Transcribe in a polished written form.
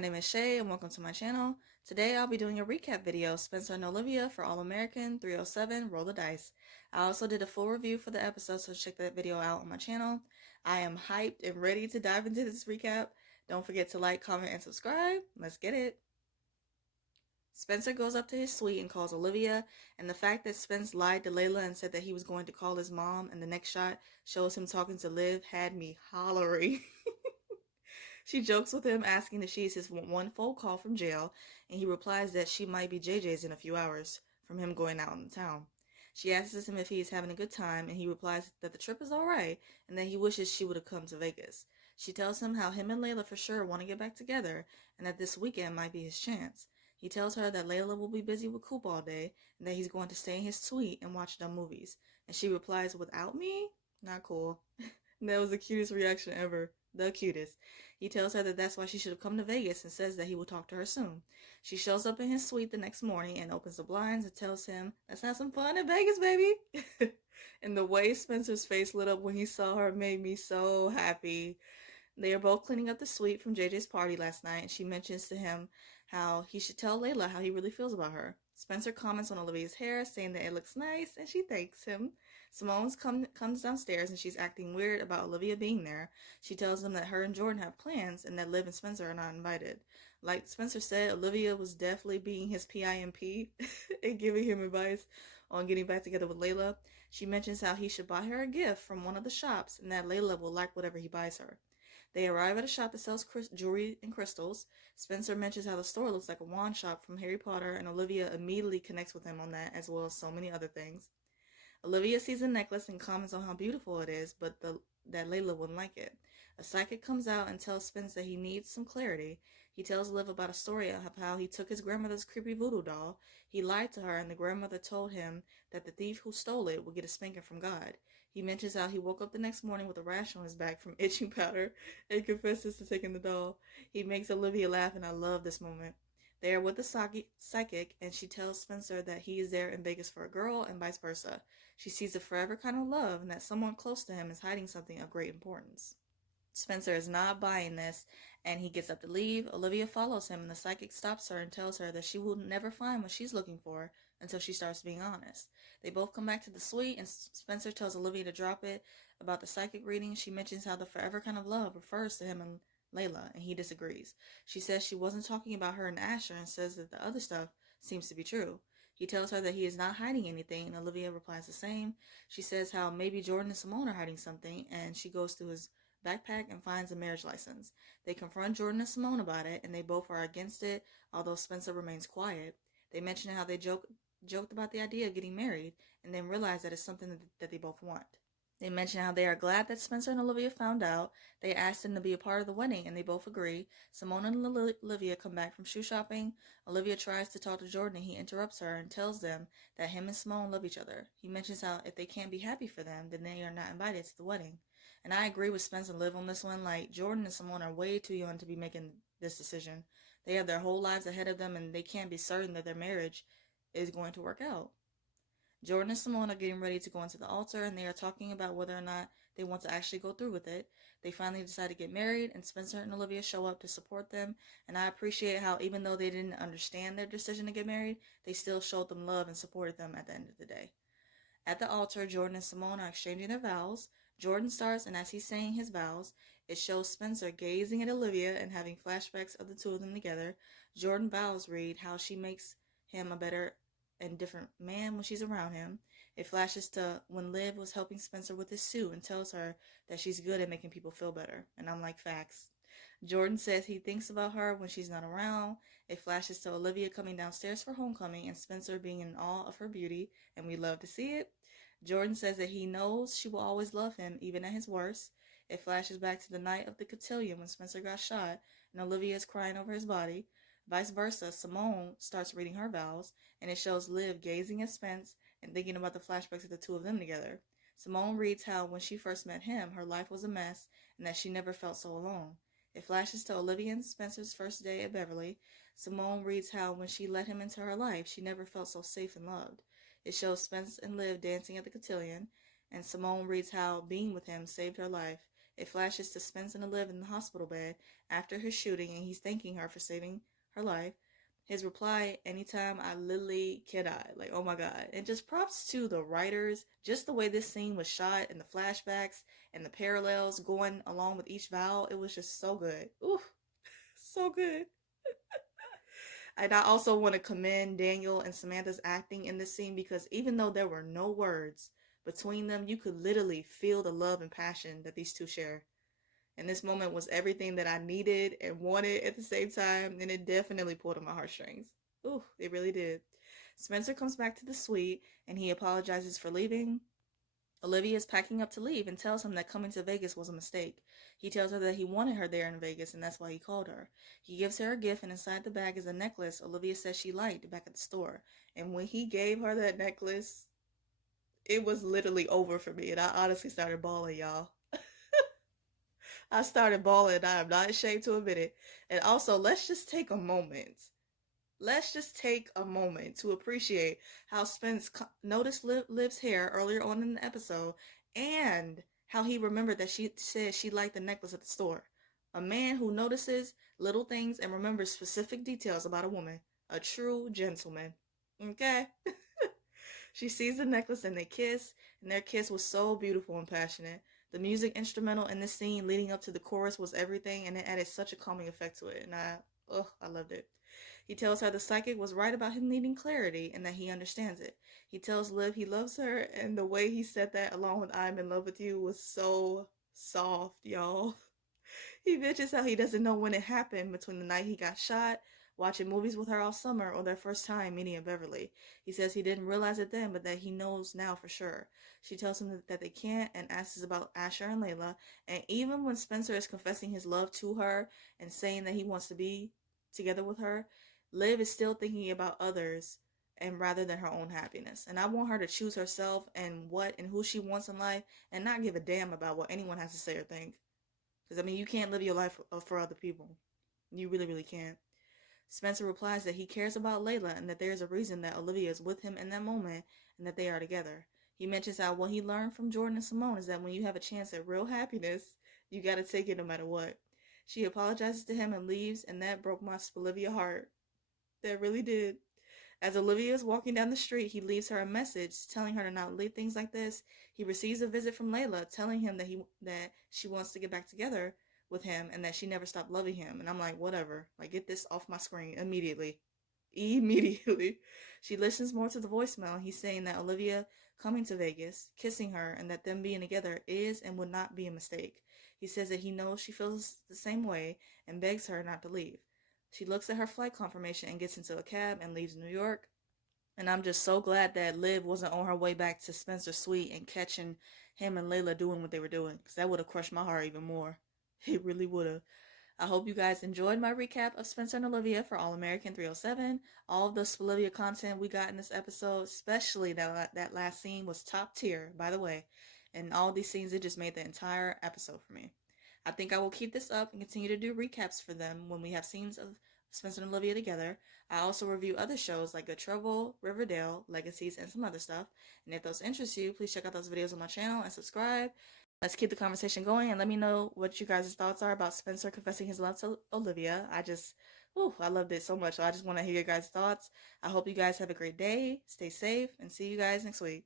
my name is Shay and welcome to my channel. Today I'll be doing a recap video, Spencer and Olivia for All-American 307 Roll the Dice. I also did a full review for the episode, so check that video out on my channel. I am hyped and ready to dive into this recap. Don't forget to like, comment, and subscribe. Let's get it. Spencer goes up to his suite and calls Olivia, and the fact that Spence lied to Layla and said that he was going to call his mom, and the next shot shows him talking to Liv, had me hollering. She jokes with him, asking if she's his one phone call from jail, and he replies that she might be JJ's in a few hours from him going out in the town. She asks him if he is having a good time, and he replies that the trip is alright, and that he wishes she would have come to Vegas. She tells him how him and Layla for sure want to get back together, and that this weekend might be his chance. He tells her that Layla will be busy with Coop all day, and that he's going to stay in his suite and watch dumb movies. And she replies, "Without me? Not cool." That was the cutest reaction ever. The cutest. He tells her that that's why she should have come to Vegas and says that he will talk to her soon. She shows up in his suite the next morning and opens the blinds and tells him, "Let's have some fun in Vegas, baby." And the way Spencer's face lit up when he saw her made me so happy. They are both cleaning up the suite from JJ's party last night, and she mentions to him how he should tell Layla how he really feels about her. Spencer comments on Olivia's hair, saying that it looks nice, and she thanks him. Simone comes downstairs, and she's acting weird about Olivia being there. She tells them that her and Jordan have plans, and that Liv and Spencer are not invited. Like Spencer said, Olivia was definitely being his PIMP and giving him advice on getting back together with Layla. She mentions how he should buy her a gift from one of the shops, and that Layla will like whatever he buys her. They arrive at a shop that sells jewelry and crystals. Spencer mentions how the store looks like a wand shop from Harry Potter, and Olivia immediately connects with him on that, as well as so many other things. Olivia sees the necklace and comments on how beautiful it is, but that Layla wouldn't like it. A psychic comes out and tells Spence that he needs some clarity. He tells Liv about a story of how he took his grandmother's creepy voodoo doll. He lied to her, and the grandmother told him that the thief who stole it would get a spanking from God. He mentions how he woke up the next morning with a rash on his back from itching powder and confesses to taking the doll. He makes Olivia laugh, and I love this moment. They are with the psychic, and she tells Spencer that he is there in Vegas for a girl, and vice versa. She sees a forever kind of love, and that someone close to him is hiding something of great importance. Spencer is not buying this, and he gets up to leave. Olivia follows him, and the psychic stops her and tells her that she will never find what she's looking for until she starts being honest. They both come back to the suite, and Spencer tells Olivia to drop it about the psychic reading. She mentions how the forever kind of love refers to him and Layla, and he disagrees. She says she wasn't talking about her and Asher, and says that the other stuff seems to be true. He tells her that he is not hiding anything, and Olivia replies the same. She says how maybe Jordan and Simone are hiding something, and she goes through his backpack and finds a marriage license. They confront Jordan and Simone about it, and they both are against it, although Spencer remains quiet. They mention how they joked about the idea of getting married, and then realize that it's something that they both want. They mention how they are glad that Spencer and Olivia found out. They asked them to be a part of the wedding, and they both agree. Simone and Olivia come back from shoe shopping. Olivia tries to talk to Jordan, and he interrupts her and tells them that him and Simone love each other. He mentions how if they can't be happy for them, then they are not invited to the wedding. And I agree with Spence and Liv on this one. Like, Jordan and Simone are way too young to be making this decision. They have their whole lives ahead of them, and they can't be certain that their marriage is going to work out. Jordan and Simone are getting ready to go into the altar, and they are talking about whether or not they want to actually go through with it. They finally decide to get married, and Spencer and Olivia show up to support them, and I appreciate how even though they didn't understand their decision to get married, they still showed them love and supported them at the end of the day. At the altar, Jordan and Simone are exchanging their vows. Jordan starts, and as he's saying his vows, it shows Spencer gazing at Olivia and having flashbacks of the two of them together. Jordan's vows read how she makes him a better and different man when she's around him. It flashes to when Liv was helping Spencer with his suit and tells her that she's good at making people feel better. And I'm like, facts. Jordan says he thinks about her when she's not around. It flashes to Olivia coming downstairs for homecoming and Spencer being in awe of her beauty, and we love to see it. Jordan says that he knows she will always love him, even at his worst. It flashes back to the night of the cotillion when Spencer got shot, and Olivia is crying over his body. Vice versa, Simone starts reading her vows, and it shows Liv gazing at Spence and thinking about the flashbacks of the two of them together. Simone reads how when she first met him, her life was a mess, and that she never felt so alone. It flashes to Olivia and Spencer's first day at Beverly. Simone reads how when she let him into her life, she never felt so safe and loved. It shows Spence and Liv dancing at the cotillion, and Simone reads how being with him saved her life. It flashes to Spence and Olive in the hospital bed after his shooting, and he's thanking her for saving her life. His reply, anytime, I literally cannot. Like, oh my God. And just props to the writers, just the way this scene was shot and the flashbacks and the parallels going along with each vowel. It was just so good. Ooh, so good. And I also want to commend Daniel and Samantha's acting in this scene, because even though there were no words between them, you could literally feel the love and passion that these two share. And this moment was everything that I needed and wanted at the same time, and it definitely pulled on my heartstrings. Ooh, it really did. Spencer comes back to the suite and he apologizes for leaving. Olivia is packing up to leave and tells him that coming to Vegas was a mistake. He tells her that he wanted her there in Vegas and that's why he called her. He gives her a gift, and inside the bag is a necklace Olivia says she liked back at the store. And when he gave her that necklace, it was literally over for me, and I honestly started bawling, y'all. I started bawling. I am not ashamed to admit it. And also, let's just take a moment. Let's just take a moment to appreciate how Spence noticed Liv's hair earlier on in the episode, and how he remembered that she said she liked the necklace at the store. A man who notices little things and remembers specific details about a woman. A true gentleman. Okay? She sees the necklace and they kiss, and their kiss was so beautiful and passionate. The music instrumental in this scene leading up to the chorus was everything, and it added such a calming effect to it, and I loved it. He tells her the psychic was right about him needing clarity and that he understands it. He tells Liv he loves her, and the way he said that along with I'm in love with you was so soft, y'all. He mentions how he doesn't know when it happened between the night he got shot, watching movies with her all summer, or their first time meeting in Beverly. He says he didn't realize it then, but that he knows now for sure. She tells him that they can't and asks about Asher and Layla. And even when Spencer is confessing his love to her and saying that he wants to be together with her, Liv is still thinking about others and rather than her own happiness. And I want her to choose herself and what and who she wants in life, and not give a damn about what anyone has to say or think. Because, I mean, you can't live your life for other people. You really, really can't. Spencer replies that he cares about Layla and that there is a reason that Olivia is with him in that moment and that they are together. He mentions how what he learned from Jordan and Simone is that when you have a chance at real happiness, you gotta take it no matter what. She apologizes to him and leaves, and that broke my Olivia heart. That really did. As Olivia is walking down the street, he leaves her a message telling her to not leave things like this. He receives a visit from Layla telling him that she wants to get back together with him and that she never stopped loving him. And I'm like, whatever. Like, get this off my screen immediately. Immediately. She listens more to the voicemail. He's saying that Olivia coming to Vegas, kissing her, and that them being together is and would not be a mistake. He says that he knows she feels the same way and begs her not to leave. She looks at her flight confirmation and gets into a cab and leaves New York. And I'm just so glad that Liv wasn't on her way back to Spencer's suite and catching him and Layla doing what they were doing, because that would have crushed my heart even more. It really would have. I hope you guys enjoyed my recap of Spencer and Olivia for All American 307. All of the Olivia content we got in this episode, especially that last scene, was top tier, by the way. And all these scenes, it just made the entire episode for me. I think I will keep this up and continue to do recaps for them when we have scenes of Spencer and Olivia together. I also review other shows like Good Trouble, Riverdale, Legacies, and some other stuff. And if those interest you, please check out those videos on my channel and subscribe. Let's keep the conversation going and let me know what you guys' thoughts are about Spencer confessing his love to Olivia. I loved it so much. So I just want to hear your guys' thoughts. I hope you guys have a great day. Stay safe and see you guys next week.